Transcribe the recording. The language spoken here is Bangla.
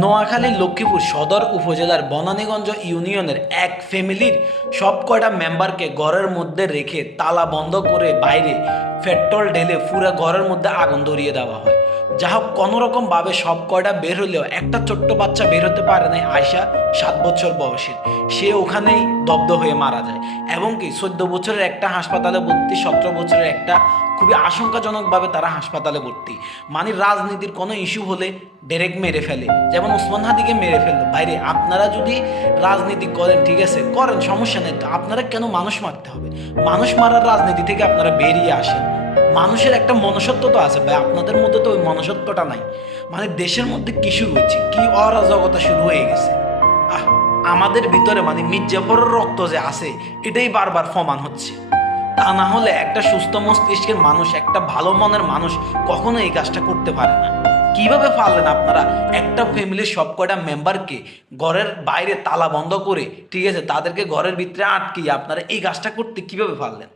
নোয়াখালীর লক্ষ্মীপুর সদর উপজেলার বনানীগঞ্জ ইউনিয়নের এক ফ্যামিলির সব কয়টা মেম্বারকে ঘরের মধ্যে রেখে তালা বন্ধ করে বাইরে পেট্রোল ঢেলে পুরো ঘরের মধ্যে আগুন ধরিয়ে দেওয়া হয়। যা হোক কোনোরকমভাবে সব কয়টা বের হলেও একটা ছোট্ট বাচ্চা বের হতে পারে না, আয়শা 7 বছর বয়সের। সে ওখানেই দগ্ধ হয়ে মারা যায়। এবং কি 14 বছরের একটা হাসপাতালে ভর্তি, 17 বছরের একটা খুবই আশঙ্কাজনকভাবে তারা হাসপাতালে ভর্তি। মানে রাজনীতির কোনো ইস্যু হলে ডাইরেক্ট মেরে ফেলে, যেমন ওসমান হাদিকে মেরে ফেললো। বাইরে আপনারা যদি রাজনীতি করেন, ঠিক আছে করেন, সমস্যা নেই, তো আপনারা কেন মানুষ মারতে হবে? মানুষ মারার রাজনীতি থেকে আপনারা বেরিয়ে আসেন। মানুষের একটা মনুষ্যত্ব তো আছে ভাই, আপনাদের মধ্যে তো ওই মনুষ্যত্বটা নাই। মানে দেশের মধ্যে কি শুরু হয়েছে, কি অরাজকতা শুরু হয়ে গেছে। আহ, আমাদের ভিতরে মানে মির্জাফরের রক্ত যে আছে, এটাই বারবার প্রমাণ হচ্ছে। তা না হলে একটা সুস্থ মস্তিষ্কের মানুষ, একটা ভালো মনের মানুষ কখনো এই কাজটা করতে পারে না। কিভাবে পারলেন আপনারা একটা ফ্যামিলির সব কয়টা মেম্বারকে ঘরের বাইরে তালা বন্ধ করে, ঠিক আছে, তাদেরকে ঘরের ভিতরে আটকিয়ে আপনারা এই কাজটা করতে কিভাবে পারলেন?